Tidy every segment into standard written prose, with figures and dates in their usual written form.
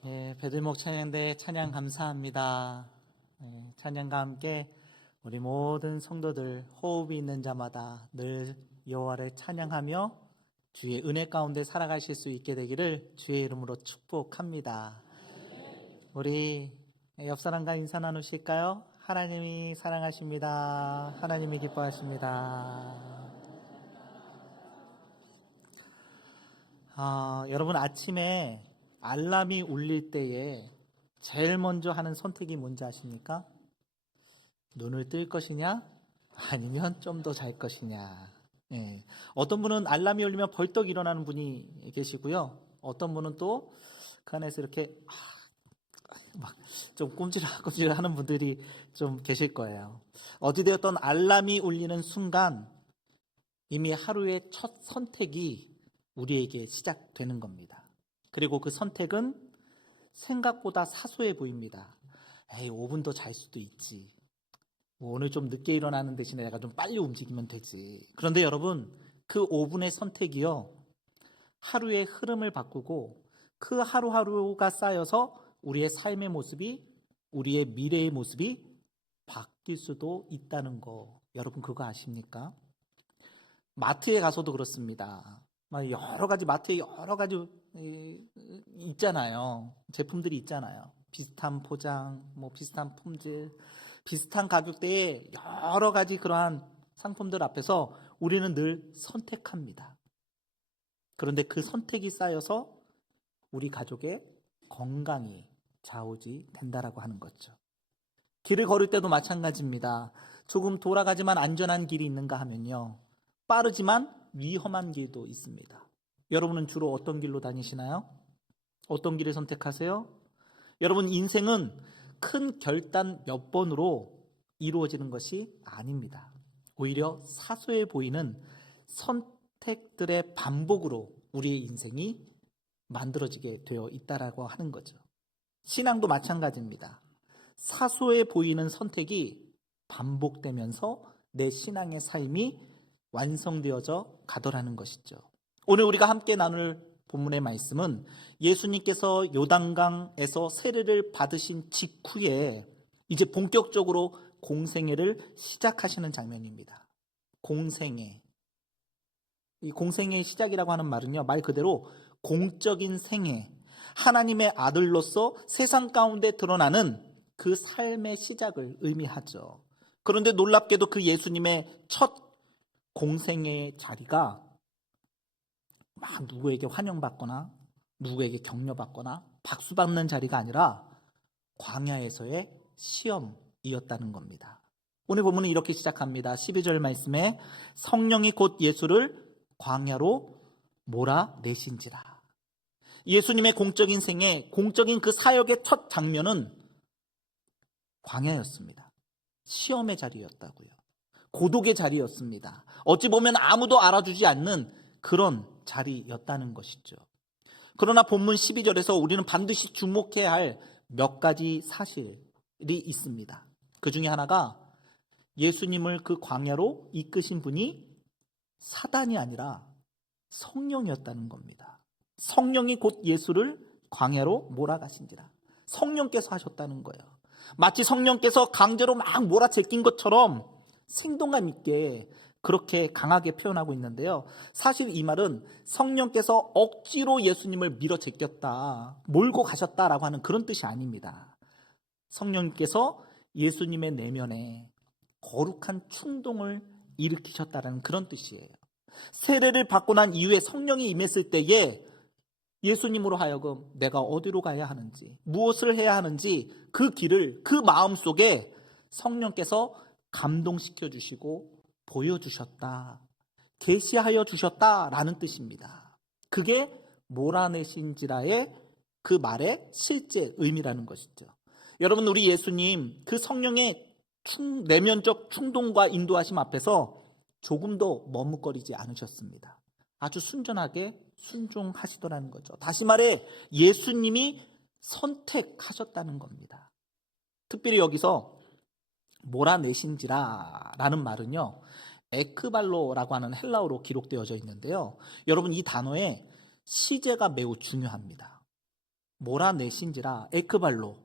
배들목 찬양대 찬양 감사합니다. 찬양과 함께 우리 모든 성도들 호흡이 있는 자마다 늘 여호와를 찬양하며 주의 은혜 가운데 살아가실 수 있게 되기를 주의 이름으로 축복합니다. 우리 옆사람과 인사 나누실까요? 하나님이 사랑하십니다. 하나님이 기뻐하십니다. 여러분 아침에 알람이 울릴 때에 제일 먼저 하는 선택이 뭔지 아십니까? 눈을 뜰 것이냐? 아니면 좀 더 잘 것이냐? 어떤 분은 알람이 울리면 벌떡 일어나는 분이 계시고요. 어떤 분은 또 그 안에서 이렇게 막 좀 꼼지락꼼지락 하는 분들이 좀 계실 거예요. 어찌되었던 알람이 울리는 순간 이미 하루의 첫 선택이 우리에게 시작되는 겁니다. 그리고 그 선택은 생각보다 사소해 보입니다. 5분 더 잘 수도 있지. 오늘 좀 늦게 일어나는 대신에 내가 좀 빨리 움직이면 되지. 그런데 여러분, 그 5분의 선택이요, 하루의 흐름을 바꾸고 그 하루하루가 쌓여서 우리의 삶의 모습이, 우리의 미래의 모습이 바뀔 수도 있다는 거, 여러분 그거 아십니까? 마트에 가서도 그렇습니다. 여러 가지 마트에 여러 가지 있잖아요. 제품들이 있잖아요. 비슷한 포장, 비슷한 품질, 비슷한 가격대에 여러 가지 그러한 상품들 앞에서 우리는 늘 선택합니다. 그런데 그 선택이 쌓여서 우리 가족의 건강이 좌우지 된다라고 하는 거죠. 길을 걸을 때도 마찬가지입니다. 조금 돌아가지만 안전한 길이 있는가 하면요, 빠르지만 위험한 길도 있습니다. 여러분은 주로 어떤 길로 다니시나요? 어떤 길을 선택하세요? 여러분, 인생은 큰 결단 몇 번으로 이루어지는 것이 아닙니다. 오히려 사소해 보이는 선택들의 반복으로 우리의 인생이 만들어지게 되어 있다라고 하는 거죠. 신앙도 마찬가지입니다. 사소해 보이는 선택이 반복되면서 내 신앙의 삶이 완성되어져 가더라는 것이죠. 오늘 우리가 함께 나눌 본문의 말씀은 예수님께서 요단강에서 세례를 받으신 직후에 이제 본격적으로 공생애를 시작하시는 장면입니다. 공생애. 이 공생애의 시작이라고 하는 말은요, 말 그대로 공적인 생애, 하나님의 아들로서 세상 가운데 드러나는 그 삶의 시작을 의미하죠. 그런데 놀랍게도 그 예수님의 첫 공생애의 자리가 막 누구에게 환영받거나 누구에게 격려받거나 박수받는 자리가 아니라 광야에서의 시험이었다는 겁니다. 오늘 본문은 이렇게 시작합니다. 12절 말씀에 성령이 곧 예수를 광야로 몰아내신지라. 예수님의 공적인 생애, 공적인 그 사역의 첫 장면은 광야였습니다. 시험의 자리였다고요. 고독의 자리였습니다. 어찌 보면 아무도 알아주지 않는 그런 자리였다는 것이죠. 그러나 본문 12절에서 우리는 반드시 주목해야 할 몇 가지 사실이 있습니다. 그 중에 하나가 예수님을 그 광야로 이끄신 분이 사단이 아니라 성령이었다는 겁니다. 성령이 곧 예수를 광야로 몰아가신지라. 성령께서 하셨다는 거예요. 마치 성령께서 강제로 막 몰아제낀 것처럼 생동감 있게 그렇게 강하게 표현하고 있는데요. 사실 이 말은 성령께서 억지로 예수님을 밀어 제꼈다, 몰고 가셨다라고 하는 그런 뜻이 아닙니다. 성령께서 예수님의 내면에 거룩한 충동을 일으키셨다는 그런 뜻이에요. 세례를 받고 난 이후에 성령이 임했을 때에 예수님으로 하여금 내가 어디로 가야 하는지, 무엇을 해야 하는지 그 길을 그 마음속에 성령께서 감동시켜 주시고 보여주셨다, 계시하여 주셨다라는 뜻입니다. 그게 몰아내신지라의 그 말의 실제 의미라는 것이죠. 여러분, 우리 예수님 그 성령의 내면적 충동과 인도하심 앞에서 조금도 머뭇거리지 않으셨습니다. 아주 순전하게 순종하시더라는 거죠. 다시 말해 예수님이 선택하셨다는 겁니다. 특별히 여기서 몰아내신지라라는 말은요, 에크발로라고 하는 헬라어로 기록되어져 있는데요. 여러분, 이 단어의 시제가 매우 중요합니다. 몰아내신지라 에크발로,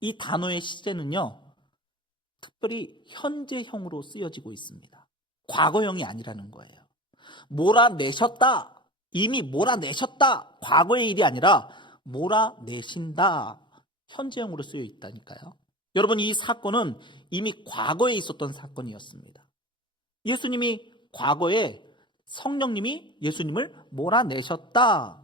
이 단어의 시제는요 특별히 현재형으로 쓰여지고 있습니다. 과거형이 아니라는 거예요. 몰아내셨다, 이미 몰아내셨다, 과거의 일이 아니라 몰아내신다, 현재형으로 쓰여 있다니까요. 여러분, 이 사건은 이미 과거에 있었던 사건이었습니다. 예수님이 과거에 성령님이 예수님을 몰아내셨다,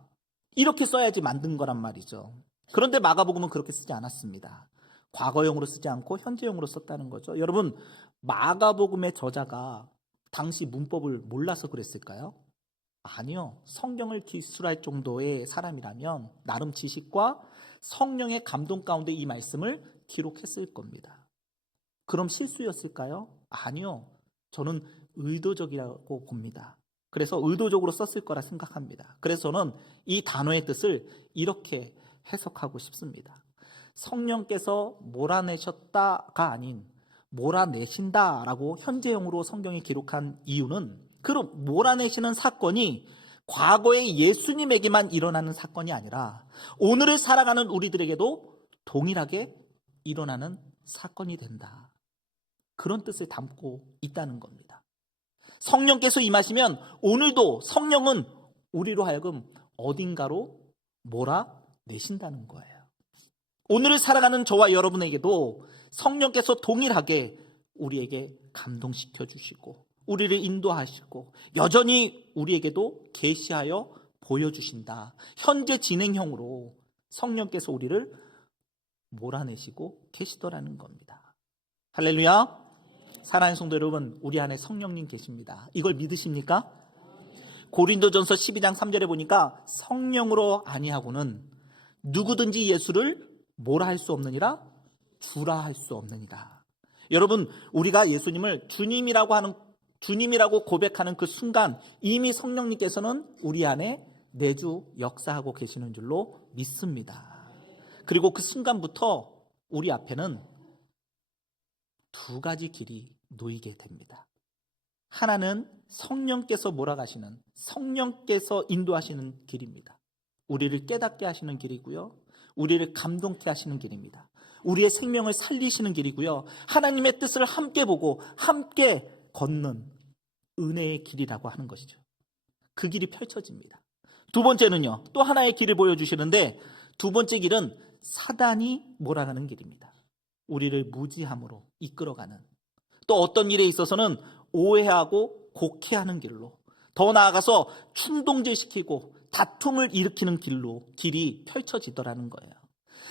이렇게 써야지 만든 거란 말이죠. 그런데 마가복음은 그렇게 쓰지 않았습니다. 과거형으로 쓰지 않고 현재형으로 썼다는 거죠. 여러분, 마가복음의 저자가 당시 문법을 몰라서 그랬을까요? 아니요. 성경을 기술할 정도의 사람이라면 나름 지식과 성령의 감동 가운데 이 말씀을 기록했을 겁니다. 그럼 실수였을까요? 아니요. 저는 의도적이라고 봅니다. 그래서 의도적으로 썼을 거라 생각합니다. 그래서 저는 이 단어의 뜻을 이렇게 해석하고 싶습니다. 성령께서 몰아내셨다가 아닌 몰아내신다라고 현재형으로 성경에 기록한 이유는, 그럼 몰아내시는 사건이 과거의 예수님에게만 일어나는 사건이 아니라 오늘을 살아가는 우리들에게도 동일하게 일어나는 사건이 된다, 그런 뜻을 담고 있다는 겁니다. 성령께서 임하시면 오늘도 성령은 우리로 하여금 어딘가로 몰아내신다는 거예요. 오늘을 살아가는 저와 여러분에게도 성령께서 동일하게 우리에게 감동시켜 주시고 우리를 인도하시고 여전히 우리에게도 계시하여 보여주신다. 현재 진행형으로 성령께서 우리를 몰아내시고 계시더라는 겁니다. 할렐루야. 사랑하는 성도 여러분, 우리 안에 성령님 계십니다. 이걸 믿으십니까? 고린도전서 12장 3절에 보니까 성령으로 아니하고는 누구든지 예수를 뭐라 할 수 없느니라, 주라 할 수 없느니라. 여러분, 우리가 예수님을 주님이라고 고백하는 그 순간 이미 성령님께서는 우리 안에 내주 역사하고 계시는 줄로 믿습니다. 그리고 그 순간부터 우리 앞에는 두 가지 길이 놓이게 됩니다. 하나는 성령께서 몰아가시는, 성령께서 인도하시는 길입니다. 우리를 깨닫게 하시는 길이고요, 우리를 감동케 하시는 길입니다. 우리의 생명을 살리시는 길이고요, 하나님의 뜻을 함께 보고 함께 걷는 은혜의 길이라고 하는 것이죠. 그 길이 펼쳐집니다. 두 번째는요, 또 하나의 길을 보여주시는데, 두 번째 길은 사단이 몰아가는 길입니다. 우리를 무지함으로 이끌어가는, 또 어떤 일에 있어서는 오해하고 곡해하는 길로, 더 나아가서 충동질시키고 다툼을 일으키는 길이 펼쳐지더라는 거예요.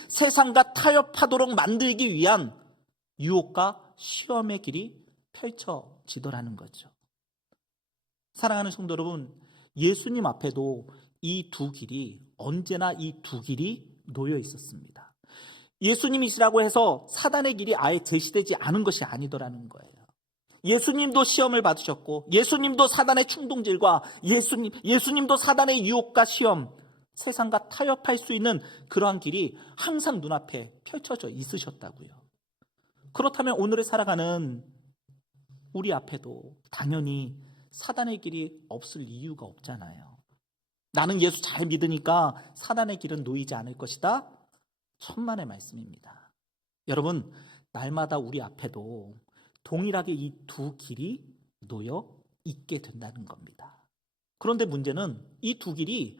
세상과 타협하도록 만들기 위한 유혹과 시험의 길이 펼쳐지더라는 거죠. 사랑하는 성도 여러분, 예수님 앞에도 이 두 길이, 언제나 이 두 길이 놓여 있었습니다. 예수님이시라고 해서 사단의 길이 아예 제시되지 않은 것이 아니더라는 거예요. 예수님도 시험을 받으셨고, 예수님도 사단의 충동질과 예수님도 사단의 유혹과 시험, 세상과 타협할 수 있는 그러한 길이 항상 눈앞에 펼쳐져 있으셨다고요. 그렇다면 오늘을 살아가는 우리 앞에도 당연히 사단의 길이 없을 이유가 없잖아요. 나는 예수 잘 믿으니까 사단의 길은 놓이지 않을 것이다, 천만의 말씀입니다. 여러분, 날마다 우리 앞에도 동일하게 이 두 길이 놓여 있게 된다는 겁니다. 그런데 문제는 이 두 길이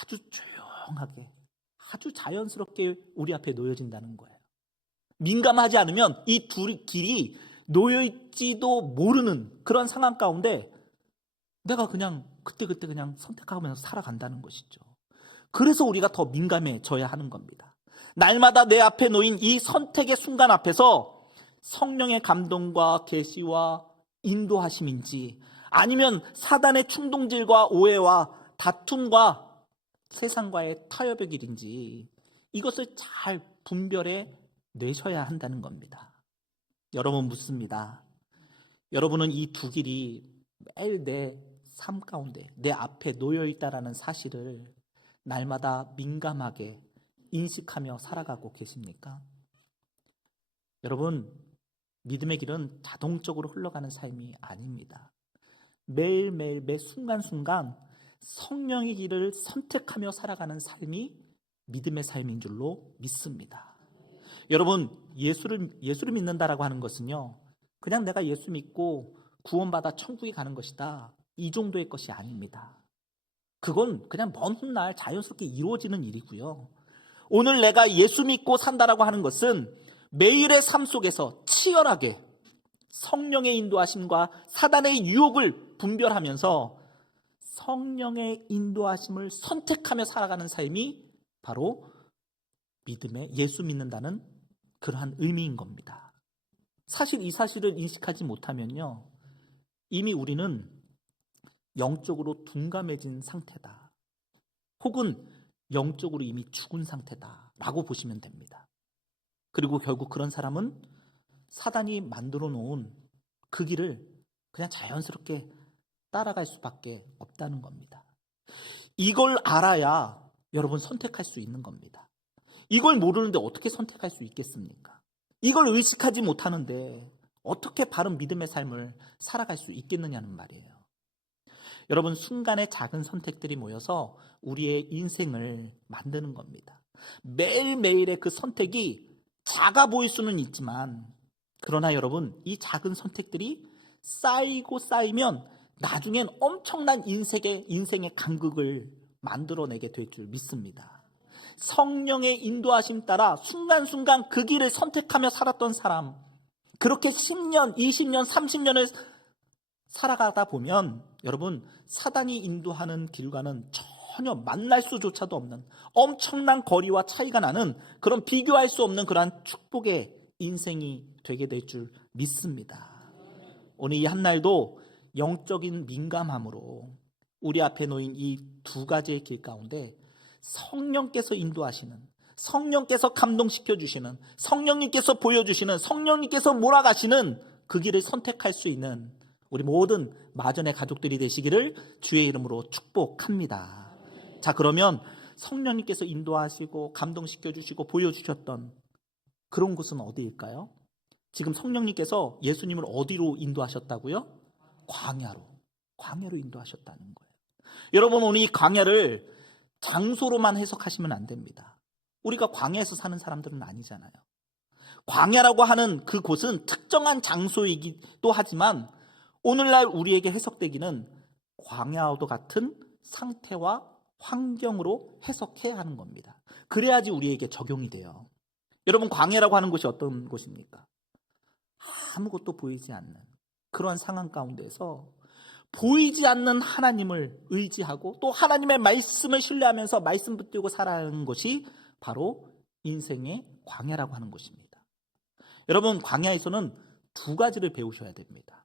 아주 조용하게, 아주 자연스럽게 우리 앞에 놓여진다는 거예요. 민감하지 않으면 이 두 길이 놓여있지도 모르는 그런 상황 가운데 내가 그냥 그때그때 그냥 선택하면서 살아간다는 것이죠. 그래서 우리가 더 민감해져야 하는 겁니다. 날마다 내 앞에 놓인 이 선택의 순간 앞에서 성령의 감동과 계시와 인도하심인지, 아니면 사단의 충동질과 오해와 다툼과 세상과의 타협의 길인지, 이것을 잘 분별해 내셔야 한다는 겁니다. 여러분, 묻습니다. 여러분은 이 두 길이 매일 내 삶 가운데 내 앞에 놓여 있다라는 사실을 날마다 민감하게 인식하며 살아가고 계십니까? 여러분, 믿음의 길은 자동적으로 흘러가는 삶이 아닙니다. 매일매일 매 순간순간 성령의 길을 선택하며 살아가는 삶이 믿음의 삶인 줄로 믿습니다. 여러분, 예수를 믿는다라고 하는 것은요, 그냥 내가 예수 믿고 구원받아 천국에 가는 것이다, 이 정도의 것이 아닙니다. 그건 그냥 먼 훗날 자연스럽게 이루어지는 일이고요. 오늘 내가 예수 믿고 산다라고 하는 것은 매일의 삶 속에서 치열하게 성령의 인도하심과 사단의 유혹을 분별하면서 성령의 인도하심을 선택하며 살아가는 삶이 바로 믿음의 예수 믿는다는 그러한 의미인 겁니다. 사실 이 사실을 인식하지 못하면요, 이미 우리는 영적으로 둔감해진 상태다, 혹은 영적으로 이미 죽은 상태다라고 보시면 됩니다. 그리고 결국 그런 사람은 사단이 만들어 놓은 그 길을 그냥 자연스럽게 따라갈 수밖에 없다는 겁니다. 이걸 알아야 여러분 선택할 수 있는 겁니다. 이걸 모르는데 어떻게 선택할 수 있겠습니까? 이걸 의식하지 못하는데 어떻게 바른 믿음의 삶을 살아갈 수 있겠느냐는 말이에요. 여러분, 순간의 작은 선택들이 모여서 우리의 인생을 만드는 겁니다. 매일매일의 그 선택이 작아 보일 수는 있지만, 그러나 여러분, 이 작은 선택들이 쌓이고 쌓이면 나중엔 엄청난 인생의 간극을 만들어내게 될 줄 믿습니다. 성령의 인도하심 따라 순간순간 그 길을 선택하며 살았던 사람, 그렇게 10년, 20년, 30년을 살아가다 보면 여러분, 사단이 인도하는 길과는 전혀 만날 수조차도 없는 엄청난 거리와 차이가 나는 그런 비교할 수 없는 그러한 축복의 인생이 되게 될 줄 믿습니다. 오늘 이 한날도 영적인 민감함으로 우리 앞에 놓인 이 두 가지의 길 가운데 성령께서 인도하시는, 성령께서 감동시켜 주시는, 성령님께서 보여주시는, 성령님께서 몰아가시는 그 길을 선택할 수 있는 우리 모든 마전의 가족들이 되시기를 주의 이름으로 축복합니다. 자, 그러면 성령님께서 인도하시고 감동시켜 주시고 보여주셨던 그런 곳은 어디일까요? 지금 성령님께서 예수님을 어디로 인도하셨다고요? 광야로 인도하셨다는 거예요. 여러분, 오늘 이 광야를 장소로만 해석하시면 안 됩니다. 우리가 광야에서 사는 사람들은 아니잖아요. 광야라고 하는 그 곳은 특정한 장소이기도 하지만 오늘날 우리에게 해석되기는 광야와도 같은 상태와 환경으로 해석해야 하는 겁니다. 그래야지 우리에게 적용이 돼요. 여러분, 광야라고 하는 곳이 어떤 곳입니까? 아무것도 보이지 않는 그런 상황 가운데서 보이지 않는 하나님을 의지하고 또 하나님의 말씀을 신뢰하면서 말씀 붙들고 살아가는 것이 바로 인생의 광야라고 하는 것입니다. 여러분, 광야에서는 두 가지를 배우셔야 됩니다.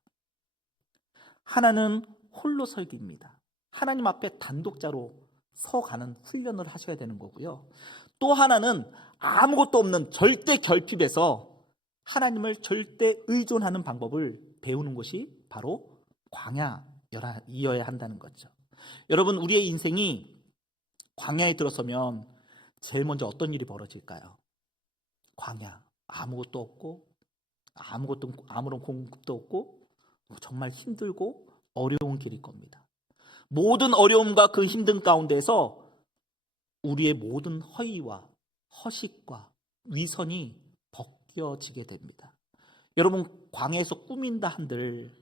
하나는 홀로 설기입니다. 하나님 앞에 단독자로 서가는 훈련을 하셔야 되는 거고요. 또 하나는 아무것도 없는 절대 결핍에서 하나님을 절대 의존하는 방법을 배우는 것이 바로 광야여야 한다는 거죠. 여러분, 우리의 인생이 광야에 들어서면 제일 먼저 어떤 일이 벌어질까요? 광야, 아무것도 없고 아무런 공급도 없고 정말 힘들고 어려운 길일 겁니다. 모든 어려움과 그 힘든 가운데서 우리의 모든 허위와 허식과 위선이 벗겨지게 됩니다. 여러분, 광야에서 꾸민다 한들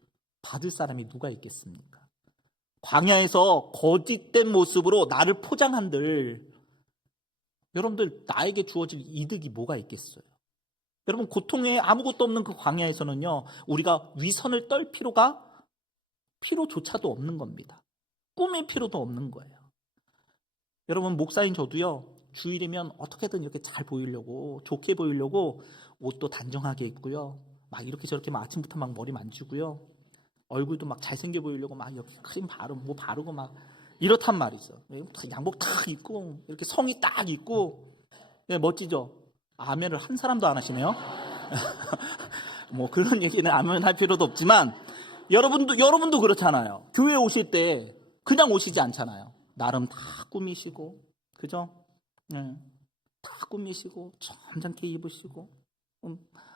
받을 사람이 누가 있겠습니까? 광야에서 거짓된 모습으로 나를 포장한들 여러분들, 나에게 주어질 이득이 뭐가 있겠어요? 여러분, 고통에 아무것도 없는 그 광야에서는요, 우리가 위선을 떨 필요조차도 없는 겁니다. 꾸밀 필요도 없는 거예요. 여러분, 목사인 저도요, 주일이면 어떻게든 이렇게 잘 보이려고, 좋게 보이려고 옷도 단정하게 입고요, 막 이렇게 저렇게 막 아침부터 막 머리 만지고요, 얼굴도 막 잘생겨 보이려고 막 이렇게 크림 바르고 뭐 바르고 막 이렇단 말이죠. 양복 딱 입고 이렇게 성의 딱 입고, 예, 멋지죠? 아멘을 한 사람도 안 하시네요. 뭐 그런 얘기는 아멘 할 필요도 없지만 여러분도 그렇잖아요. 교회 오실 때 그냥 오시지 않잖아요. 나름 다 꾸미시고, 그죠? 네. 다 꾸미시고 점잖게 입으시고,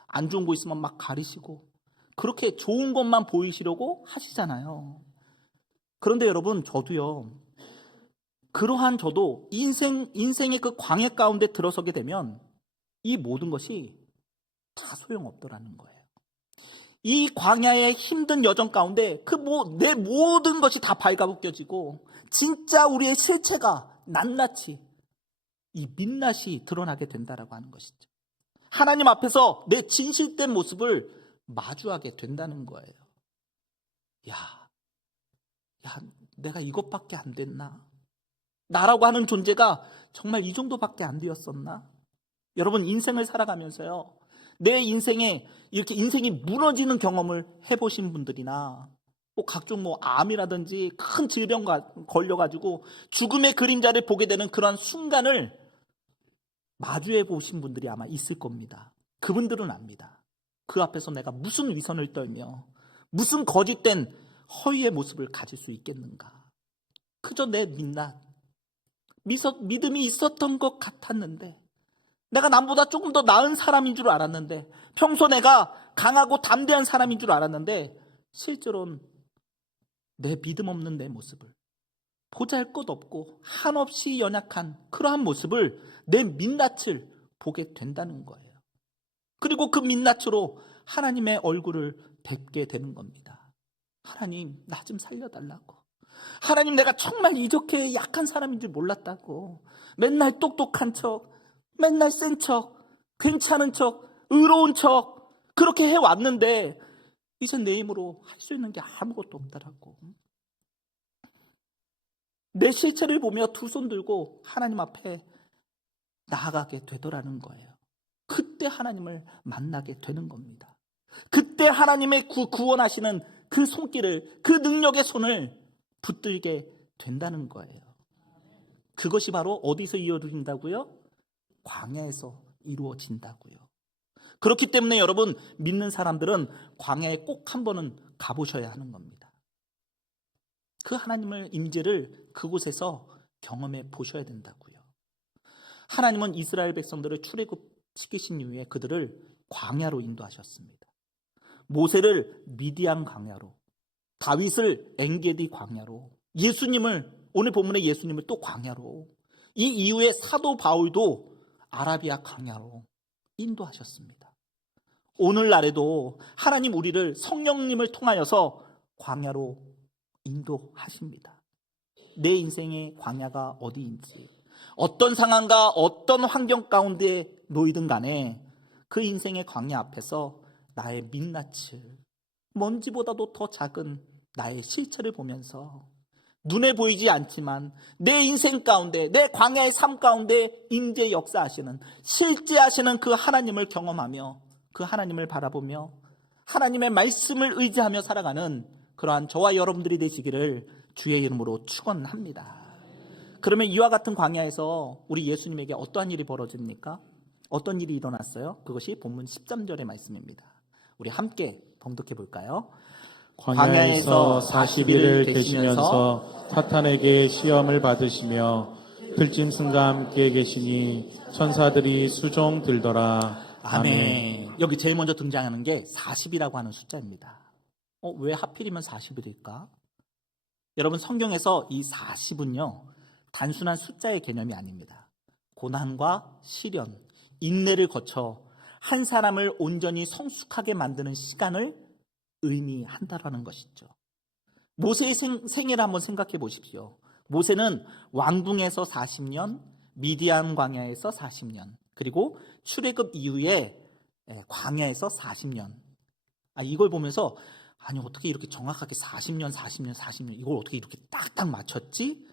안 좋은 거 있으면 막 가리시고 그렇게 좋은 것만 보이시려고 하시잖아요. 그런데 여러분, 저도요, 그러한 저도 인생의 그 광야 가운데 들어서게 되면 이 모든 것이 다 소용없더라는 거예요. 이 광야의 힘든 여정 가운데 내 모든 것이 다 발가벗겨지고 진짜 우리의 실체가 낱낱이 이 민낯이 드러나게 된다라고 하는 것이죠. 하나님 앞에서 내 진실된 모습을 마주하게 된다는 거예요. 야, 내가 이것밖에 안 됐나? 나라고 하는 존재가 정말 이 정도밖에 안 되었었나? 여러분, 인생을 살아가면서요, 내 인생에 이렇게 인생이 무너지는 경험을 해보신 분들이나 각종 암이라든지 큰 질병 걸려가지고 죽음의 그림자를 보게 되는 그런 순간을 마주해 보신 분들이 아마 있을 겁니다. 그분들은 압니다. 그 앞에서 내가 무슨 위선을 떨며 무슨 거짓된 허위의 모습을 가질 수 있겠는가? 그저 내 민낯, 믿음이 있었던 것 같았는데, 내가 남보다 조금 더 나은 사람인 줄 알았는데, 평소 내가 강하고 담대한 사람인 줄 알았는데, 실제로는 내 믿음 없는 내 모습을, 보잘것없고 한없이 연약한 그러한 모습을, 내 민낯을 보게 된다는 거예요. 그리고 그 민낯으로 하나님의 얼굴을 뵙게 되는 겁니다. 하나님, 나 좀 살려달라고. 하나님, 내가 정말 이렇게 약한 사람인 줄 몰랐다고. 맨날 똑똑한 척, 맨날 센 척, 괜찮은 척, 의로운 척 그렇게 해왔는데 이제 내 힘으로 할 수 있는 게 아무것도 없더라고. 내 실체를 보며 두 손 들고 하나님 앞에 나아가게 되더라는 거예요. 그때 하나님을 만나게 되는 겁니다. 그때 하나님의 구원하시는 그 손길을, 그 능력의 손을 붙들게 된다는 거예요. 그것이 바로 어디서 이루어진다고요? 광야에서 이루어진다고요. 그렇기 때문에 여러분, 믿는 사람들은 광야에 꼭 한 번은 가보셔야 하는 겁니다. 그 하나님의 임재를 그곳에서 경험해 보셔야 된다고요. 하나님은 이스라엘 백성들을 출애굽시키신 이후에 그들을 광야로 인도하셨습니다. 모세를 미디안 광야로, 다윗을 엔게디 광야로, 오늘 본문의 예수님을 또 광야로, 이 이후에 사도 바울도 아라비아 광야로 인도하셨습니다. 오늘날에도 하나님 우리를 성령님을 통하여서 광야로 인도하십니다. 내 인생의 광야가 어디인지, 어떤 상황과 어떤 환경 가운데 놓이든 간에 그 인생의 광야 앞에서 나의 민낯을, 먼지보다도 더 작은 나의 실체를 보면서 눈에 보이지 않지만 내 인생 가운데, 내 광야의 삶 가운데 임재 역사하시는, 실제하시는 그 하나님을 경험하며 그 하나님을 바라보며 하나님의 말씀을 의지하며 살아가는 그러한 저와 여러분들이 되시기를 주의 이름으로 축원합니다. 그러면 이와 같은 광야에서 우리 예수님에게 어떠한 일이 벌어집니까? 어떤 일이 일어났어요? 그것이 본문 13절의 말씀입니다. 우리 함께 봉독해 볼까요? 광야에서 40일을 계시면서 사탄에게 시험을 받으시며 들짐승과 함께 계시니 천사들이 수종 들더라. 아멘. 여기 제일 먼저 등장하는 게 40이라고 하는 숫자입니다. 왜 하필이면 40일일까? 여러분, 성경에서 이 40은요, 단순한 숫자의 개념이 아닙니다. 고난과 시련, 인내를 거쳐 한 사람을 온전히 성숙하게 만드는 시간을 의미한다라는 것이죠. 모세의 생애를 한번 생각해 보십시오. 모세는 왕궁에서 40년, 미디안 광야에서 40년, 그리고 출애굽 이후에 광야에서 40년. 이걸 보면서 아니, 어떻게 이렇게 정확하게 40년 이걸 어떻게 이렇게 딱딱 맞췄지?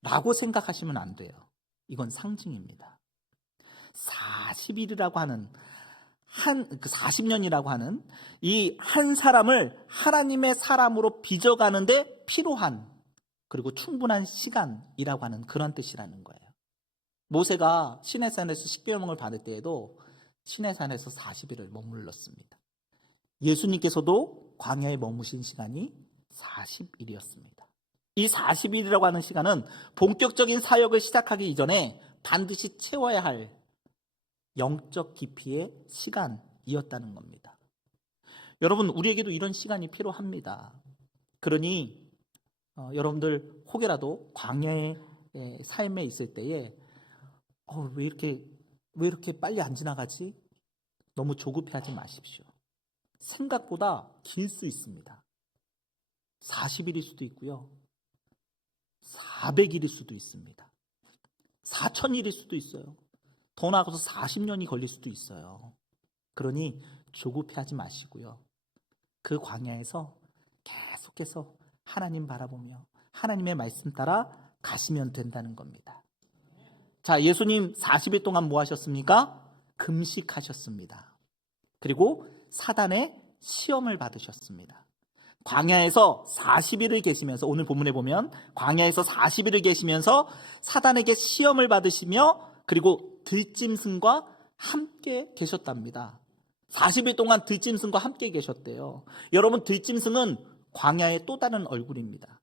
라고 생각하시면 안 돼요. 이건 상징입니다. 40일이라고 하는 그 40년이라고 하는 이 한 사람을 하나님의 사람으로 빚어가는데 필요한, 그리고 충분한 시간이라고 하는 그런 뜻이라는 거예요. 모세가 시내산에서 십계명을 받을 때에도 시내산에서 40일을 머물렀습니다. 예수님께서도 광야에 머무신 시간이 40일이었습니다. 이 40일이라고 하는 시간은 본격적인 사역을 시작하기 이전에 반드시 채워야 할 영적 깊이의 시간이었다는 겁니다. 여러분, 우리에게도 이런 시간이 필요합니다. 그러니 여러분들 혹여라도 광야에 삶에 있을 때에 왜 이렇게 빨리 안 지나가지? 너무 조급해하지 마십시오. 생각보다 길 수 있습니다. 40일일 수도 있고요. 400일일 수도 있습니다. 4000일일 수도 있어요. 더 나아가서 40년이 걸릴 수도 있어요. 그러니 조급해하지 마시고요. 그 광야에서 계속해서 하나님 바라보며 하나님의 말씀 따라 가시면 된다는 겁니다. 자, 예수님 40일 동안 뭐 하셨습니까? 금식하셨습니다. 그리고 사단의 시험을 받으셨습니다. 광야에서 40일을 계시면서, 오늘 본문에 보면 광야에서 40일을 계시면서 사단에게 시험을 받으시며 그리고 들짐승과 함께 계셨답니다. 40일 동안 들짐승과 함께 계셨대요. 여러분, 들짐승은 광야의 또 다른 얼굴입니다.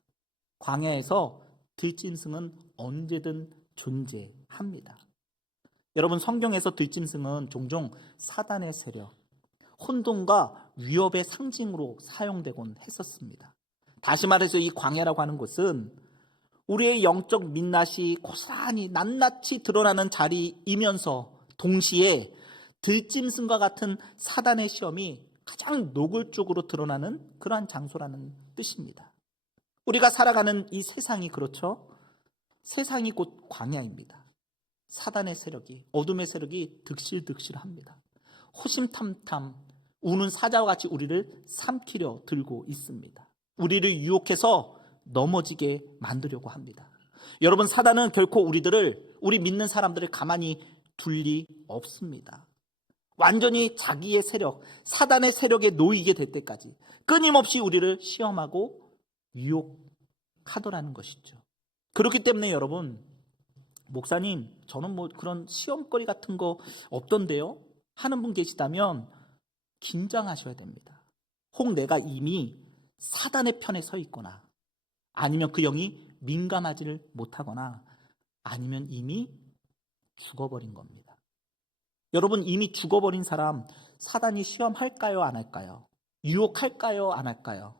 광야에서 들짐승은 언제든 존재합니다. 여러분, 성경에서 들짐승은 종종 사단의 세력, 혼돈과 위협의 상징으로 사용되곤 했었습니다. 다시 말해서 이 광야라고 하는 곳은 우리의 영적 민낯이 고스란히 낱낱이 드러나는 자리이면서 동시에 들짐승과 같은 사단의 시험이 가장 노골적으로 드러나는 그러한 장소라는 뜻입니다. 우리가 살아가는 이 세상이 그렇죠? 세상이 곧 광야입니다. 사단의 세력이, 어둠의 세력이 득실득실합니다. 호심탐탐 우는 사자와 같이 우리를 삼키려 들고 있습니다. 우리를 유혹해서 넘어지게 만들려고 합니다. 여러분, 사단은 결코 우리 믿는 사람들을 가만히 둘 리 없습니다. 완전히 자기의 세력, 사단의 세력에 놓이게 될 때까지 끊임없이 우리를 시험하고 유혹하더라는 것이죠. 그렇기 때문에 여러분, 목사님, 저는 뭐 그런 시험거리 같은 거 없던데요? 하는 분 계시다면 긴장하셔야 됩니다. 혹 내가 이미 사단의 편에 서 있거나, 아니면 그 영이 민감하지를 못하거나, 아니면 이미 죽어버린 겁니다. 여러분, 이미 죽어버린 사람 사단이 시험할까요, 안 할까요? 유혹할까요, 안 할까요?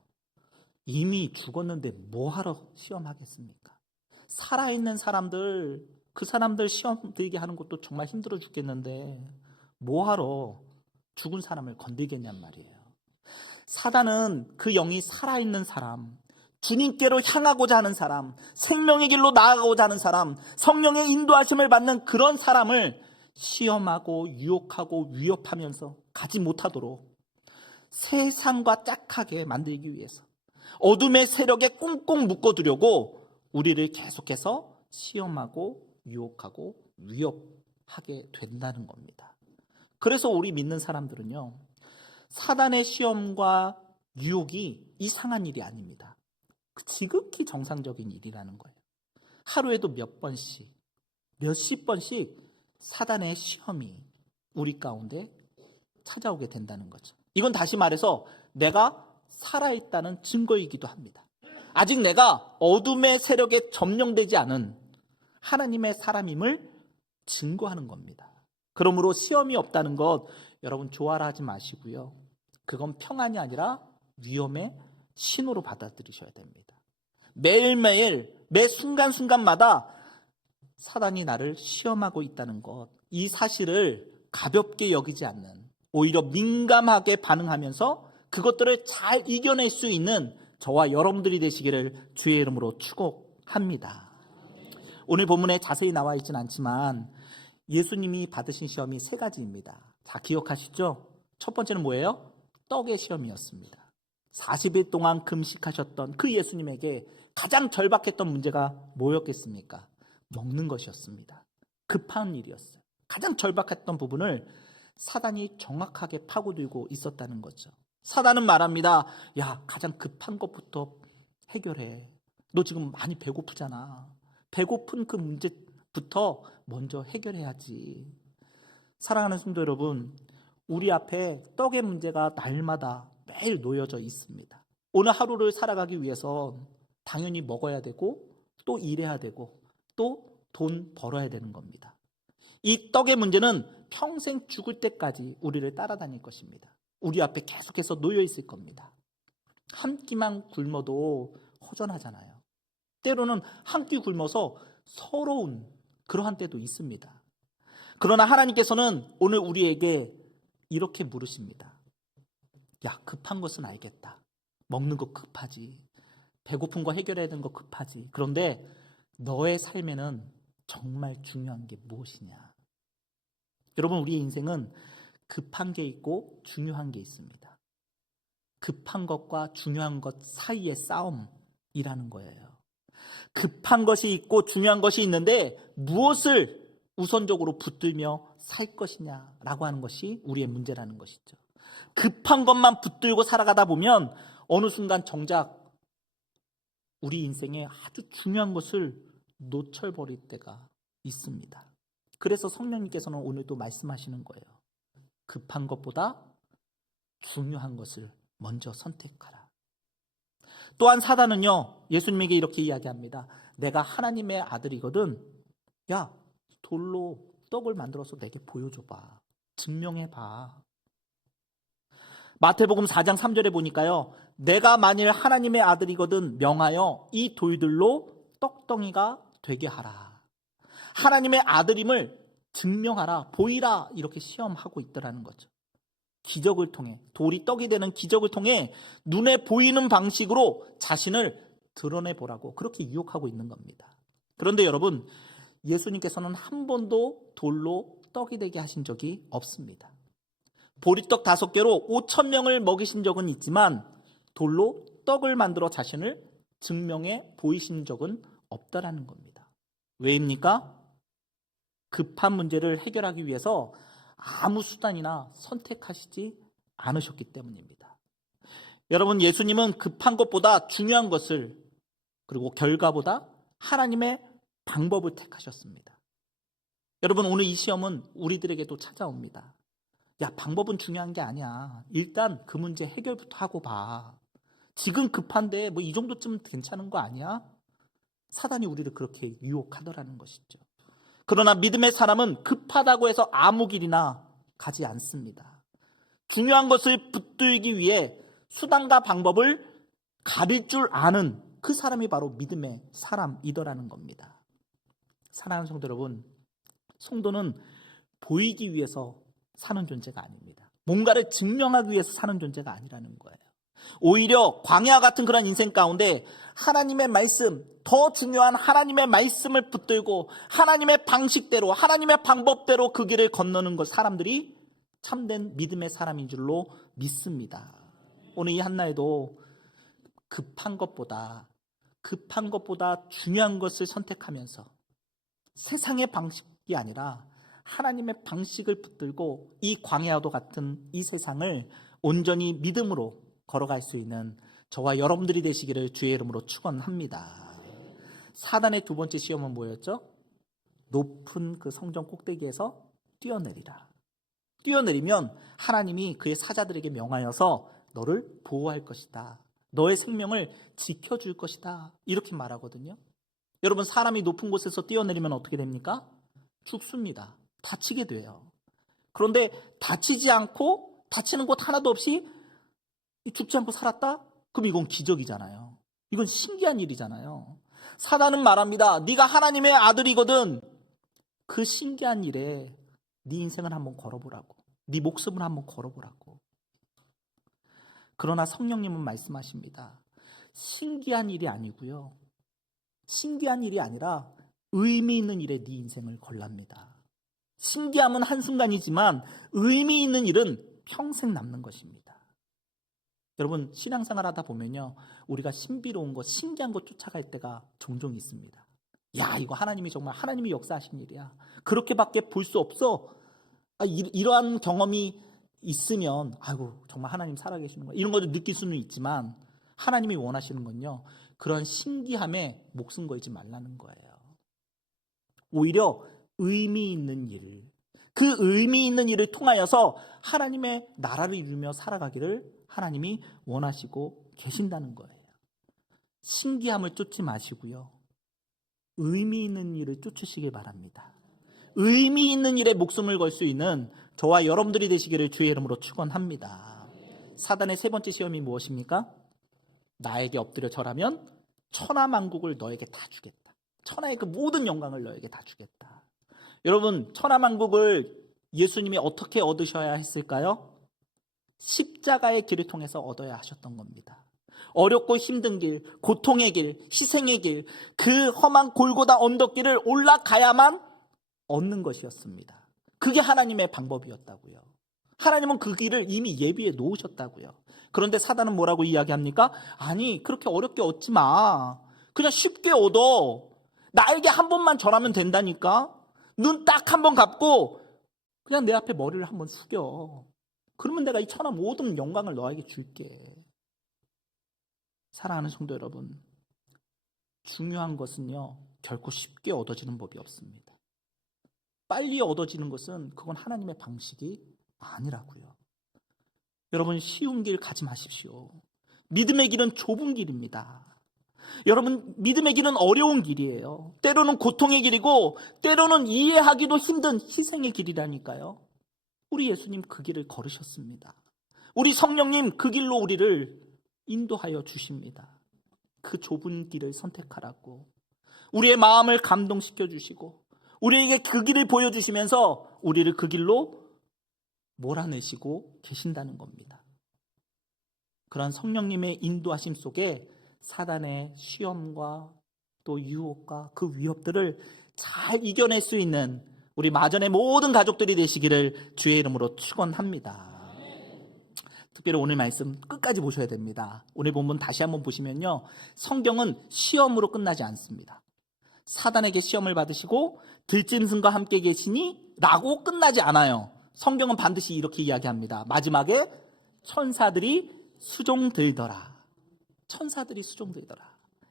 이미 죽었는데 뭐하러 시험하겠습니까? 살아있는 사람들, 그 사람들 시험 들게 하는 것도 정말 힘들어 죽겠는데 뭐하러 죽은 사람을 건들겠냔 말이에요. 사단은 그 영이 살아있는 사람, 주님께로 향하고자 하는 사람, 생명의 길로 나아가고자 하는 사람, 성령의 인도하심을 받는 그런 사람을 시험하고 유혹하고 위협하면서 가지 못하도록 세상과 짝하게 만들기 위해서 어둠의 세력에 꽁꽁 묶어두려고 우리를 계속해서 시험하고 유혹하고 위협하게 된다는 겁니다. 그래서 우리 믿는 사람들은요, 사단의 시험과 유혹이 이상한 일이 아닙니다. 지극히 정상적인 일이라는 거예요. 하루에도 몇 번씩, 몇십 번씩 사단의 시험이 우리 가운데 찾아오게 된다는 거죠. 이건 다시 말해서 내가 살아있다는 증거이기도 합니다. 아직 내가 어둠의 세력에 점령되지 않은 하나님의 사람임을 증거하는 겁니다. 그러므로 시험이 없다는 것 여러분 조아라 하지 마시고요. 그건 평안이 아니라 위험의 신호로 받아들이셔야 됩니다. 매일매일 매 순간순간마다 사단이 나를 시험하고 있다는 것, 이 사실을 가볍게 여기지 않는, 오히려 민감하게 반응하면서 그것들을 잘 이겨낼 수 있는 저와 여러분들이 되시기를 주의 이름으로 축복합니다. 오늘 본문에 자세히 나와 있지는 않지만 예수님이 받으신 시험이 세 가지입니다. 자, 기억하시죠? 첫 번째는 뭐예요? 떡의 시험이었습니다. 40일 동안 금식하셨던 그 예수님에게 가장 절박했던 문제가 뭐였겠습니까? 먹는 것이었습니다. 급한 일이었어요. 가장 절박했던 부분을 사단이 정확하게 파고들고 있었다는 거죠. 사단은 말합니다. 야, 가장 급한 것부터 해결해. 너 지금 많이 배고프잖아. 배고픈 그 문제부터 먼저 해결해야지. 사랑하는 성도 여러분, 우리 앞에 떡의 문제가 날마다 매일 놓여져 있습니다. 오늘 하루를 살아가기 위해서 당연히 먹어야 되고 또 일해야 되고 또 돈 벌어야 되는 겁니다. 이 떡의 문제는 평생 죽을 때까지 우리를 따라다닐 것입니다. 우리 앞에 계속해서 놓여 있을 겁니다. 한 끼만 굶어도 허전하잖아요. 때로는 한 끼 굶어서 서러운 그러한 때도 있습니다. 그러나 하나님께서는 오늘 우리에게 이렇게 물으십니다. 야, 급한 것은 알겠다. 먹는 거 급하지. 배고픈 거 해결해야 되는 거 급하지. 그런데 너의 삶에는 정말 중요한 게 무엇이냐? 여러분, 우리 인생은 급한 게 있고 중요한 게 있습니다. 급한 것과 중요한 것 사이의 싸움이라는 거예요. 급한 것이 있고 중요한 것이 있는데 무엇을 우선적으로 붙들며 살 것이냐라고 하는 것이 우리의 문제라는 것이죠. 급한 것만 붙들고 살아가다 보면 어느 순간 정작 우리 인생에 아주 중요한 것을 놓쳐버릴 때가 있습니다. 그래서 성령님께서는 오늘도 말씀하시는 거예요. 급한 것보다 중요한 것을 먼저 선택하라. 또한 사단은요, 예수님에게 이렇게 이야기합니다. 내가 하나님의 아들이거든. 야, 돌로 떡을 만들어서 내게 보여줘봐. 증명해봐. 마태복음 4장 3절에 보니까요, 내가 만일 하나님의 아들이거든 명하여 이 돌들로 떡덩이가 되게 하라. 하나님의 아들임을 증명하라, 보이라, 이렇게 시험하고 있더라는 거죠. 기적을 통해, 돌이 떡이 되는 기적을 통해 눈에 보이는 방식으로 자신을 드러내보라고 그렇게 유혹하고 있는 겁니다. 그런데 여러분, 예수님께서는 한 번도 돌로 떡이 되게 하신 적이 없습니다. 보리떡 5개로 5,000명을 먹이신 적은 있지만 돌로 떡을 만들어 자신을 증명해 보이신 적은 없다라는 겁니다. 왜입니까? 급한 문제를 해결하기 위해서 아무 수단이나 선택하시지 않으셨기 때문입니다. 여러분, 예수님은 급한 것보다 중요한 것을, 그리고 결과보다 하나님의 방법을 택하셨습니다. 여러분, 오늘 이 시험은 우리들에게도 찾아옵니다. 야, 방법은 중요한 게 아니야. 일단 그 문제 해결부터 하고 봐. 지금 급한데 뭐 이 정도쯤 괜찮은 거 아니야? 사단이 우리를 그렇게 유혹하더라는 것이죠. 그러나 믿음의 사람은 급하다고 해서 아무 길이나 가지 않습니다. 중요한 것을 붙들기 위해 수단과 방법을 가릴 줄 아는 그 사람이 바로 믿음의 사람이더라는 겁니다. 사랑하는 성도 여러분, 성도는 보이기 위해서 사는 존재가 아닙니다. 뭔가를 증명하기 위해서 사는 존재가 아니라는 거예요. 오히려 광야 같은 그런 인생 가운데 하나님의 말씀, 더 중요한 하나님의 말씀을 붙들고 하나님의 방식대로, 하나님의 방법대로 그 길을 건너는 것, 사람들이 참된 믿음의 사람인 줄로 믿습니다. 오늘 이 한날에도 급한 것보다 중요한 것을 선택하면서 세상의 방식이 아니라 하나님의 방식을 붙들고 이 광야와도 같은 이 세상을 온전히 믿음으로 걸어갈 수 있는 저와 여러분들이 되시기를 주의 이름으로 축원합니다. 사단의 두 번째 시험은 뭐였죠? 높은 그 성전 꼭대기에서 뛰어내리라. 뛰어내리면 하나님이 그의 사자들에게 명하여서 너를 보호할 것이다. 너의 생명을 지켜줄 것이다. 이렇게 말하거든요. 여러분, 사람이 높은 곳에서 뛰어내리면 어떻게 됩니까? 죽습니다. 다치게 돼요. 그런데 다치지 않고, 다치는 곳 하나도 없이 죽지 않고 살았다? 그럼 이건 기적이잖아요. 이건 신기한 일이잖아요. 사단은 말합니다. 네가 하나님의 아들이거든. 그 신기한 일에 네 인생을 한번 걸어보라고. 네 목숨을 한번 걸어보라고. 그러나 성령님은 말씀하십니다. 신기한 일이 아니고요. 신기한 일이 아니라 의미 있는 일에 네 인생을 걸랍니다. 신기함은 한순간이지만 의미 있는 일은 평생 남는 것입니다. 여러분, 신앙생활 하다 보면요, 우리가 신비로운 것, 신기한 것 쫓아갈 때가 종종 있습니다. 야, 이거 하나님이 정말 하나님이 역사하신 일이야. 그렇게밖에 볼 수 없어. 이러한 경험이 있으면 아이고 정말 하나님 살아계시는 거야. 이런 것을 느낄 수는 있지만 하나님이 원하시는 건요, 그런 신기함에 목숨 걸지 말라는 거예요. 오히려 의미 있는 일, 그 의미 있는 일을 통하여서 하나님의 나라를 이루며 살아가기를 하나님이 원하시고 계신다는 거예요. 신기함을 쫓지 마시고요, 의미 있는 일을 쫓으시길 바랍니다. 의미 있는 일에 목숨을 걸 수 있는 저와 여러분들이 되시기를 주의 이름으로 축원합니다. 사단의 세 번째 시험이 무엇입니까? 나에게 엎드려 절하면 천하만국을 너에게 다 주겠다. 천하의 그 모든 영광을 너에게 다 주겠다. 여러분, 천하만국을 예수님이 어떻게 얻으셔야 했을까요? 십자가의 길을 통해서 얻어야 하셨던 겁니다. 어렵고 힘든 길, 고통의 길, 희생의 길, 그 험한 골고다 언덕길을 올라가야만 얻는 것이었습니다. 그게 하나님의 방법이었다고요. 하나님은 그 길을 이미 예비해 놓으셨다고요. 그런데 사단은 뭐라고 이야기합니까? 아니, 그렇게 어렵게 얻지 마. 그냥 쉽게 얻어. 나에게 한 번만 절하면 된다니까. 눈 딱 한 번 감고 그냥 내 앞에 머리를 한번 숙여. 그러면 내가 이 천하 모든 영광을 너에게 줄게. 사랑하는 성도 여러분, 중요한 것은요, 결코 쉽게 얻어지는 법이 없습니다. 빨리 얻어지는 것은 그건 하나님의 방식이 아니라고요. 여러분, 쉬운 길 가지 마십시오. 믿음의 길은 좁은 길입니다. 여러분, 믿음의 길은 어려운 길이에요. 때로는 고통의 길이고 때로는 이해하기도 힘든 희생의 길이라니까요. 우리 예수님 그 길을 걸으셨습니다. 우리 성령님 그 길로 우리를 인도하여 주십니다. 그 좁은 길을 선택하라고 우리의 마음을 감동시켜 주시고 우리에게 그 길을 보여주시면서 우리를 그 길로 몰아내시고 계신다는 겁니다. 그러한 성령님의 인도하심 속에 사단의 시험과 또 유혹과 그 위협들을 잘 이겨낼 수 있는 우리 마전의 모든 가족들이 되시기를 주의 이름으로 축원합니다. 특별히 오늘 말씀 끝까지 보셔야 됩니다. 오늘 본문 다시 한번 보시면요, 성경은 시험으로 끝나지 않습니다. 사단에게 시험을 받으시고 들짐승과 함께 계시니 라고 끝나지 않아요. 성경은 반드시 이렇게 이야기합니다. 마지막에 천사들이 수종들더라. 천사들이 수종들더라.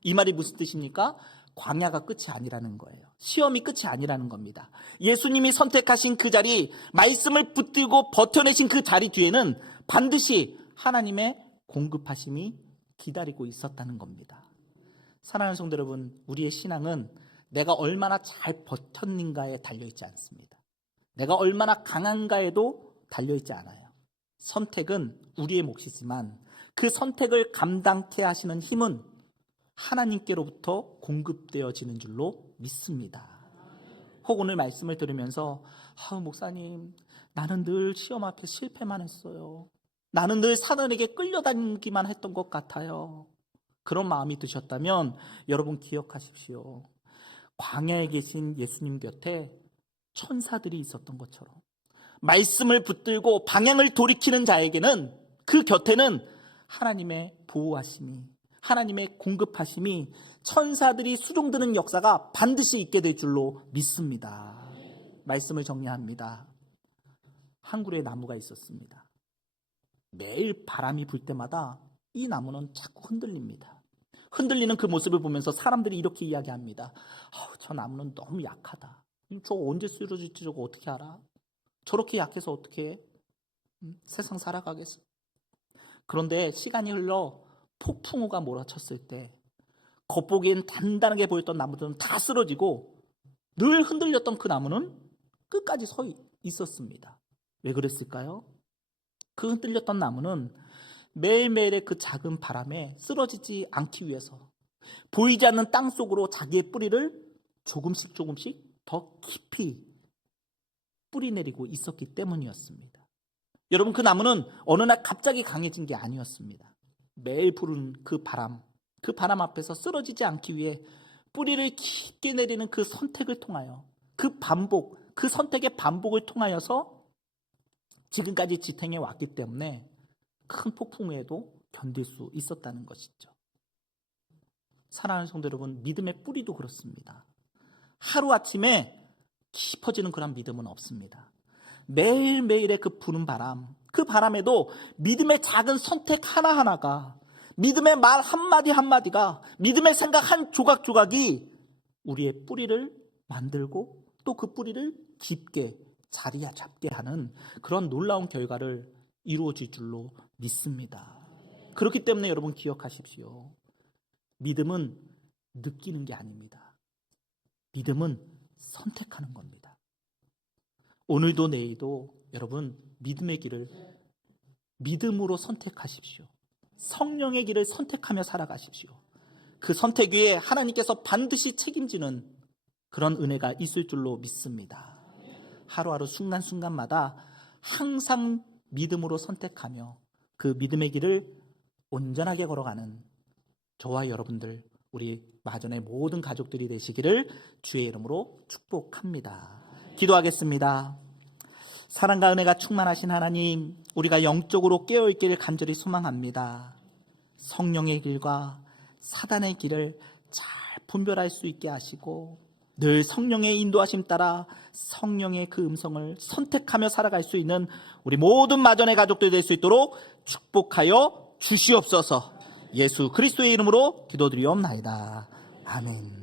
이 말이 무슨 뜻입니까? 광야가 끝이 아니라는 거예요. 시험이 끝이 아니라는 겁니다. 예수님이 선택하신 그 자리, 말씀을 붙들고 버텨내신 그 자리 뒤에는 반드시 하나님의 공급하심이 기다리고 있었다는 겁니다. 사랑하는 성도 여러분, 우리의 신앙은 내가 얼마나 잘 버텼는가에 달려있지 않습니다. 내가 얼마나 강한가에도 달려있지 않아요. 선택은 우리의 몫이지만 그 선택을 감당케 하시는 힘은 하나님께로부터 공급되어지는 줄로 믿습니다. 혹 오늘 말씀을 들으면서 목사님, 나는 늘 시험 앞에 실패만 했어요. 나는 늘 사단에게 끌려다니기만 했던 것 같아요. 그런 마음이 드셨다면 여러분 기억하십시오. 광야에 계신 예수님 곁에 천사들이 있었던 것처럼 말씀을 붙들고 방향을 돌이키는 자에게는 그 곁에는 하나님의 보호하심이, 하나님의 공급하심이, 천사들이 수종드는 역사가 반드시 있게 될 줄로 믿습니다. 말씀을 정리합니다. 한 그루의 나무가 있었습니다. 매일 바람이 불 때마다 이 나무는 자꾸 흔들립니다. 흔들리는 그 모습을 보면서 사람들이 이렇게 이야기합니다. 저 나무는 너무 약하다. 저거 언제 쓰러질지 저거 어떻게 알아? 저렇게 약해서 어떻게 세상 살아가겠어? 그런데 시간이 흘러 폭풍우가 몰아쳤을 때 겉보기엔 단단하게 보였던 나무들은 다 쓰러지고 늘 흔들렸던 그 나무는 끝까지 서 있었습니다. 왜 그랬을까요? 그 흔들렸던 나무는 매일매일의 그 작은 바람에 쓰러지지 않기 위해서 보이지 않는 땅 속으로 자기의 뿌리를 조금씩 더 깊이 뿌리내리고 있었기 때문이었습니다. 여러분, 그 나무는 어느 날 갑자기 강해진 게 아니었습니다. 매일 부는 그 바람 앞에서 쓰러지지 않기 위해 뿌리를 깊게 내리는 그 선택을 통하여 그 선택의 반복을 통하여서 지금까지 지탱해 왔기 때문에 큰 폭풍에도 견딜 수 있었다는 것이죠. 사랑하는 성도 여러분, 믿음의 뿌리도 그렇습니다. 하루아침에 깊어지는 그런 믿음은 없습니다. 매일매일의 그 부는 바람, 그 바람에도 믿음의 작은 선택 하나하나가, 믿음의 말 한마디 한마디가, 믿음의 생각 한 조각조각이 우리의 뿌리를 만들고 또 그 뿌리를 깊게 자리 잡게 하는 그런 놀라운 결과를 이루어질 줄로 믿습니다. 그렇기 때문에 여러분 기억하십시오. 믿음은 느끼는 게 아닙니다. 믿음은 선택하는 겁니다. 오늘도 내일도 여러분 믿음의 길을 믿음으로 선택하십시오. 성령의 길을 선택하며 살아가십시오. 그 선택 위에 하나님께서 반드시 책임지는 그런 은혜가 있을 줄로 믿습니다. 하루하루 순간순간마다 항상 믿음으로 선택하며 그 믿음의 길을 온전하게 걸어가는 저와 여러분들, 우리 마전의 모든 가족들이 되시기를 주의 이름으로 축복합니다. 기도하겠습니다. 사랑과 은혜가 충만하신 하나님, 우리가 영적으로 깨어있기를 간절히 소망합니다. 성령의 길과 사단의 길을 잘 분별할 수 있게 하시고 늘 성령의 인도하심 따라 성령의 그 음성을 선택하며 살아갈 수 있는 우리 모든 마전의 가족들이 될 수 있도록 축복하여 주시옵소서. 예수 그리스도의 이름으로 기도드리옵나이다. 아멘.